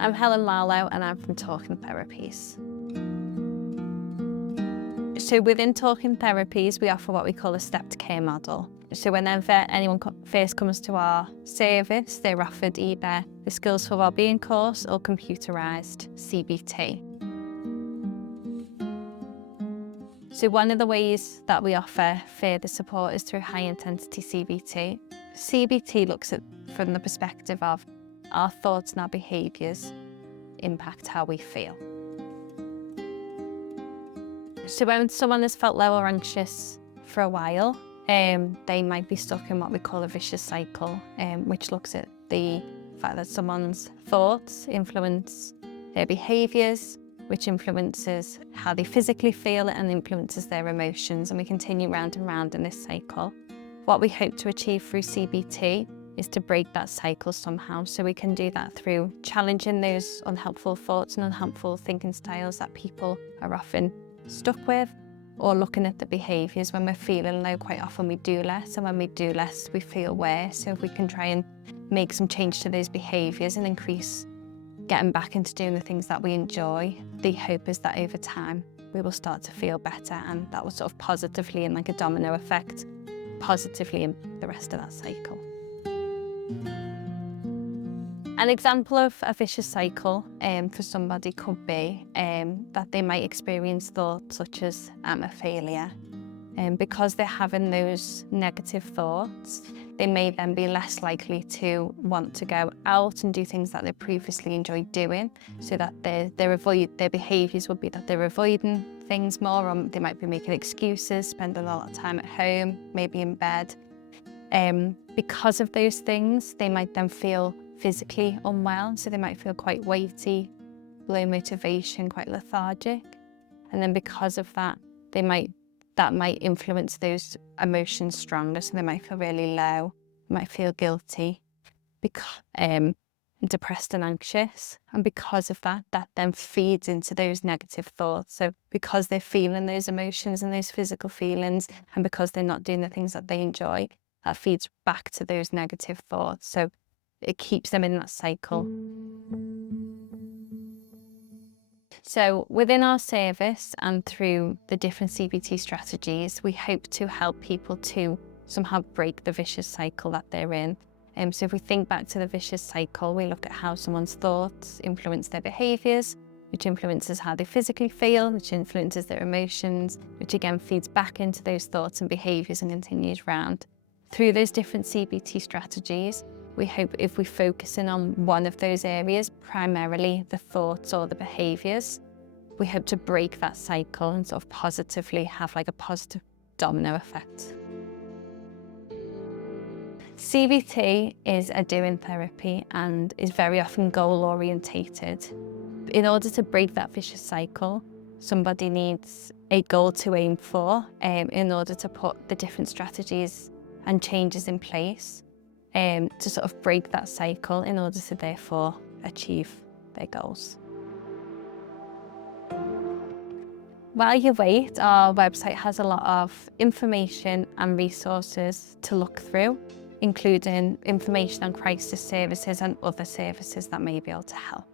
I'm Helen Marlowe and I'm from Talking Therapies. So within Talking Therapies, we offer what we call a stepped care model. So whenever anyone first comes to our service, they're offered either the Skills for Wellbeing course or computerised CBT. So one of the ways that we offer further support is through high intensity CBT. CBT looks at from the perspective of our thoughts and our behaviours impact how we feel. So when someone has felt low or anxious for a while, they might be stuck in what we call a vicious cycle, which looks at the fact that someone's thoughts influence their behaviours, which influences how they physically feel and influences their emotions, and we continue round and round in this cycle. What we hope to achieve through CBT is to break that cycle somehow. So we can do that through challenging those unhelpful thoughts and unhelpful thinking styles that people are often stuck with, or looking at the behaviours. When we're feeling low, quite often we do less, and when we do less, we feel worse. So if we can try and make some change to those behaviours and increase getting back into doing the things that we enjoy, the hope is that over time we will start to feel better, and that will sort of positively, in like a domino effect, positively in the rest of that cycle. An example of a vicious cycle for somebody could be that they might experience thoughts such as I'm a failure. Because they're having those negative thoughts, they may then be less likely to want to go out and do things that they previously enjoyed doing, so that their behaviours would be that they're avoiding things more, or they might be making excuses, spending a lot of time at home, maybe in bed. Because of those things, they might then feel physically unwell, so they might feel quite weighty, low motivation, quite lethargic. And then because of that, that might influence those emotions stronger, so they might feel really low, might feel guilty, depressed and anxious. And because of that, that then feeds into those negative thoughts. So because they're feeling those emotions and those physical feelings, and because they're not doing the things that they enjoy, that feeds back to those negative thoughts. So it keeps them in that cycle. So within our service and through the different CBT strategies, we hope to help people to somehow break the vicious cycle that they're in. So if we think back to the vicious cycle, we look at how someone's thoughts influence their behaviours, which influences how they physically feel, which influences their emotions, which again feeds back into those thoughts and behaviours and continues round. Through those different CBT strategies, we hope if we focus in on one of those areas, primarily the thoughts or the behaviours, we hope to break that cycle and sort of positively have like a positive domino effect. CBT is a doing therapy and is very often goal orientated. In order to break that vicious cycle, somebody needs a goal to aim for in order to put the different strategies and changes in place to sort of break that cycle in order to therefore achieve their goals. While you wait, our website has a lot of information and resources to look through, including information on crisis services and other services that may be able to help.